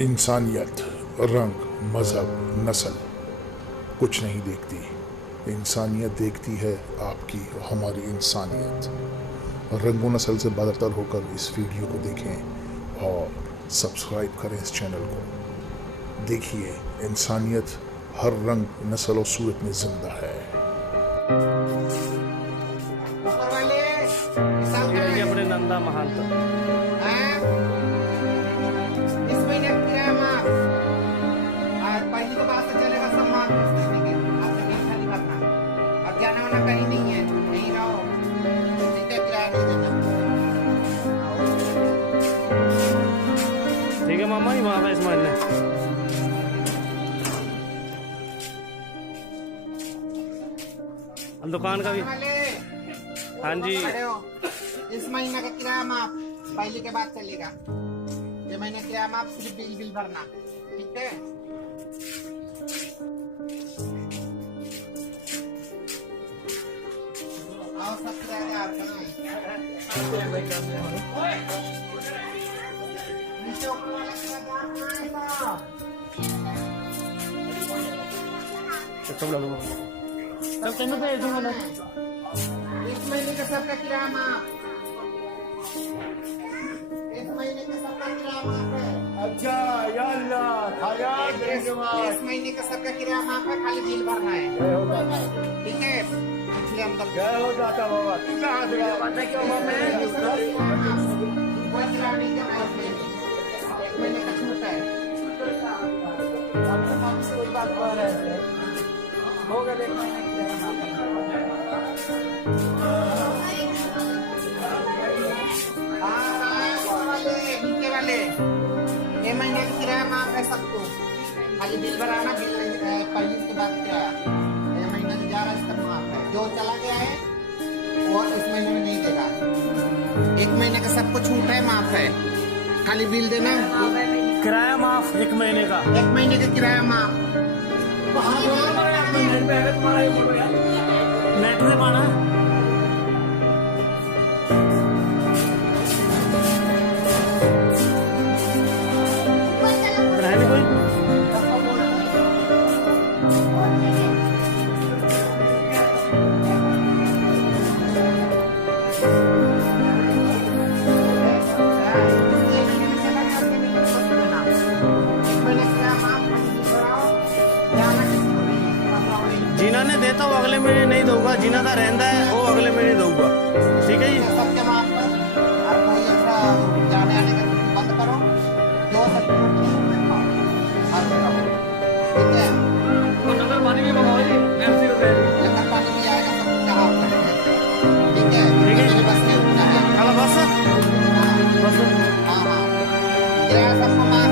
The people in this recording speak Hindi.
इंसानियत रंग, मजहब, नस्ल कुछ नहीं देखती। इंसानियत देखती है आपकी और हमारी इंसानियत। रंग व नस्ल से बदतर होकर इस वीडियो को देखें और सब्सक्राइब करें इस चैनल को। देखिए, इंसानियत हर रंग, नस्ल और सूरत में जिंदा है। अपने नंदा महान इस महीने किराया माफ और पहली तो बात से चलेगा सब माफ आपसे नहीं खाली भरना। अब जाना वाना कहीं नहीं है, नहीं रहो, ठीक है, किराया नहीं देना। ठीक है मामा ही माफ है इस महीने। दुकान का भी हाँ जी, इस महीने का किराया माफ, पहली के बाद चलेगा। ये महीने किराया माफ, सिर्फ बिल भरना, ठीक है। आओ सब किराया नीचे ऊपर वाला किराया इस महीने का सबका किराया माफ, इस महीने का सबका किराया माफ है। अच्छा या अल्लाह, इस महीने का सबका किराया माफ है, खाली बिल भरना है, ठीक है। इसलिए अंदर क्या हो जाता बाबा, तू कहाँ से कोई किराया नहीं देना है इस महीने, एक महीने का छूट है। कोई बात कर रहे थे, हो गया एक महीने नीचे वाले ये महीने का किराया माफ है सबको, खाली बिल भराना, बिल पहले के बाद किराया। ये महीना जा रहा है, इसका माफ है। जो चला गया है वो इस महीने में नहीं देगा। एक महीने का सबको छूट है, माफ है, खाली बिल देना। किराया माफ एक महीने का, एक महीने का किराया माफ। नेट से पाना जिन्हों ने देता वो अगले महीने नहीं दूंगा, जिन्हों का रहता है वो अगले महीने दूंगा, ठीक है जी। सबके माफ पर और कोई ऐसा जाने आने का बंद करो, जो सबके ठीक है। नंबर पानी भी मंगाओ जी, एमसी लंगर पानी भी आएगा, सबका हाथ करेंगे, ठीक है। मेरे बस में उतना है, बस हाँ हाँ, किराया सबको माफ